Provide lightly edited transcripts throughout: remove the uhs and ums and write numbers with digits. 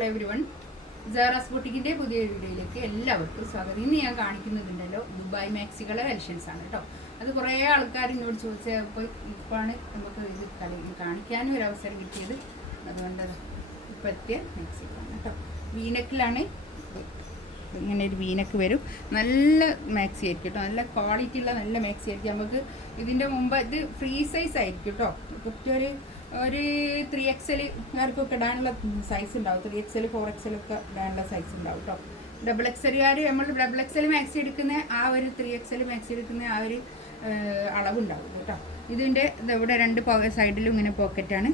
Hello everyone, Sara's ബൊട്ടിക്കിൻ്റെ പുതിയ വീഡിയോയിലേക്ക് എല്ലാവർക്കും സ്വാഗതം. ഇന്ന് ഞാൻ കാണിക്കുന്നതുണ്ടല്ലോ ദുബായ് മാക്സികളുടെ കളക്ഷൻസ് ആണ് കേട്ടോ. അത് കുറേ ആൾക്കാർ എന്നോട് ചോദിച്ചപ്പോൾ ഇപ്പോഴാണ് നമുക്ക് ഇത് കാണിക്കാനും ഒരു അവസരം കിട്ടിയത്. അതുകൊണ്ട് ഇപ്പോൾ എത്തിയ മാക്സികളാണ് കേട്ടോ. വീനക്കിലാണ്, ഇങ്ങനെ ഒരു വീനക്ക് വരും. നല്ല മാക്സി ആയിരിക്കും കേട്ടോ, നല്ല ക്വാളിറ്റി ഉള്ള നല്ല മാക്സി ആയിരിക്കും. നമുക്ക് ഇതിൻ്റെ മുമ്പ് ഇത് ഫ്രീ സൈസ് ആയിരിക്കും കേട്ടോ. കുറച്ചൊരു 3XL ആർക്കൊക്കെ ഇടാനുള്ള സൈസ് ഉണ്ടാവും. 3XL 4XL ഒക്കെ ഇടാനുള്ള സൈസ് ഉണ്ടാവും കേട്ടോ. XXLകാർ നമ്മൾ XXL മാക്സി എടുക്കുന്ന ആ ഒരു 3XL മാക്സി എടുക്കുന്ന ആ ഒരു അളവുണ്ടാവും കേട്ടോ. ഇതിൻ്റെ ഇവിടെ രണ്ട് സൈഡിലും ഇങ്ങനെ പോക്കറ്റാണ്.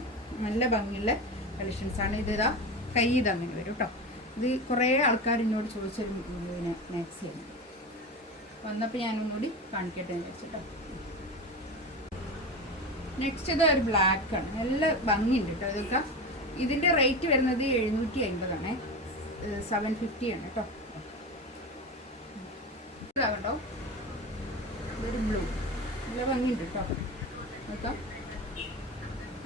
നല്ല ഭംഗിയുള്ള കളക്ഷൻസാണ്. ഇതാ കൈ ഇതങ്ങനെ വരും കേട്ടോ. ഇത് കുറേ ആൾക്കാർ എന്നോട് ചോദിച്ചൊരു മാക്സിയാണ്. വന്നപ്പോൾ ഞാനൊന്നുകൂടി കാണിക്കട്ടെ എന്ന് വെച്ചിട്ടോ. നെക്സ്റ്റ് ഇത് ഒരു ബ്ലാക്കാണ്, നല്ല ഭംഗിയുണ്ട് കേട്ടോ. ഇതൊക്കെ ഇതിൻ്റെ റേറ്റ് വരുന്നത് 750 750 ആണ് കേട്ടോ. ഇതാകട്ടോ, ഇതൊരു ബ്ലൂ, നല്ല ഭംഗിയുണ്ട് കേട്ടോ. ഇതൊക്കെ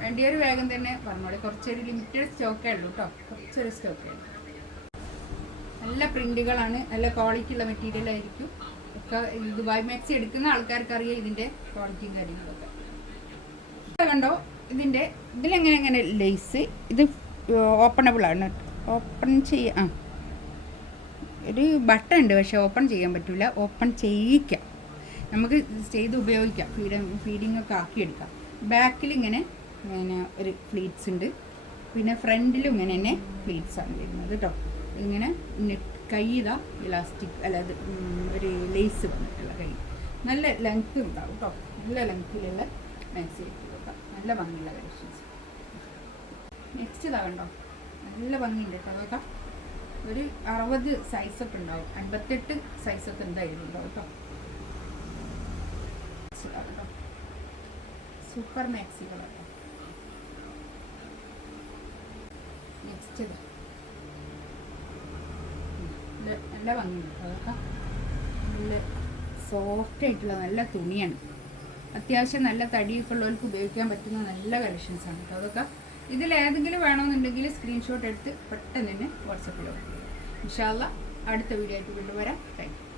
വേണ്ടിയൊരു വേഗം തന്നെ പറഞ്ഞോളൂ. കുറച്ചൊരു ലിമിറ്റഡ് സ്റ്റോക്കേ ഉള്ളൂ കേട്ടോ, കുറച്ചൊരു സ്റ്റോക്കേ ഉള്ളൂ. നല്ല പ്രിൻറ്റുകളാണ്, നല്ല ക്വാളിറ്റി ഉള്ള മെറ്റീരിയൽ ആയിരിക്കും. ഒക്കെ ദുബായ് മാക്സി എടുക്കുന്ന ആൾക്കാർക്ക് അറിയാം ഇതിൻ്റെ ക്വാളിറ്റിയും കാര്യങ്ങളൊക്കെ. കണ്ടോ, ഇതിലെങ്ങനെ ലേസ്, ഇത് ഓപ്പണബിളാണ്. ഓപ്പൺ ചെയ്യാം, ഒരു ബട്ടൺ ഉണ്ട്, പക്ഷെ ഓപ്പൺ ചെയ്യാൻ പറ്റില്ല. ഓപ്പൺ ചെയ്യിക്കാം, നമുക്ക് ചെയ്ത് ഉപയോഗിക്കാം. ഫീഡിങ് ഒക്കെ ആക്കിയെടുക്കാം. ബാക്കിൽ ഇങ്ങനെ ഒരു ഫ്ലീറ്റ്സ് ഉണ്ട്, പിന്നെ ഫ്രണ്ടിലും ഇങ്ങനെ തന്നെ ഫ്ലീറ്റ്സാണ് വരുന്നത് കേട്ടോ. ഇങ്ങനെ കൈ ഇതാ ഇലാസ്റ്റിക് അല്ല, അത് ഒരു ലേസ് വന്നിട്ടുള്ള കൈ. നല്ല ലെങ്ത്ത് ഉണ്ടാവും കേട്ടോ, നല്ല ലെങ്ത്തിലുള്ള മാക്സി ആയിരിക്കും. നല്ല ഭംഗിയുള്ള കളക്ഷൻസ്. നെക്സ്റ്റ് ഇതാ കണ്ടോ, നല്ല ഭംഗിയുണ്ട് കേട്ടോ. അതൊക്കെ ഒരു 60 സൈസൊക്കെ ഉണ്ടാവും, 58 സൈസൊക്കെ എന്തായാലും ഉണ്ടാവും കേട്ടോ. സൂപ്പർ മാക്സികളാട്ടോ. നെക്സ്റ്റ് ഇതാ നല്ല ഭംഗിയുണ്ട് കേട്ടോ. അതൊക്കെ നല്ല സോഫ്റ്റ് ആയിട്ടുള്ള നല്ല തുണിയാണ്. അത്യാവശ്യം നല്ല തടിയൊക്കെ ഉള്ളവർക്ക് ഉപയോഗിക്കാൻ പറ്റുന്ന നല്ല കളക്ഷൻസാണ് കേട്ടോ. അതൊക്കെ ഇതിലേതെങ്കിലും വേണമെന്നുണ്ടെങ്കിൽ സ്ക്രീൻഷോട്ട് എടുത്ത് പെട്ടെന്ന് തന്നെ വാട്സപ്പിൽ കൊടുക്കുക. ഇൻഷാ അല്ലാഹ് അടുത്ത വീഡിയോ ആയിട്ട് കൊണ്ടുവരാം. Thank you.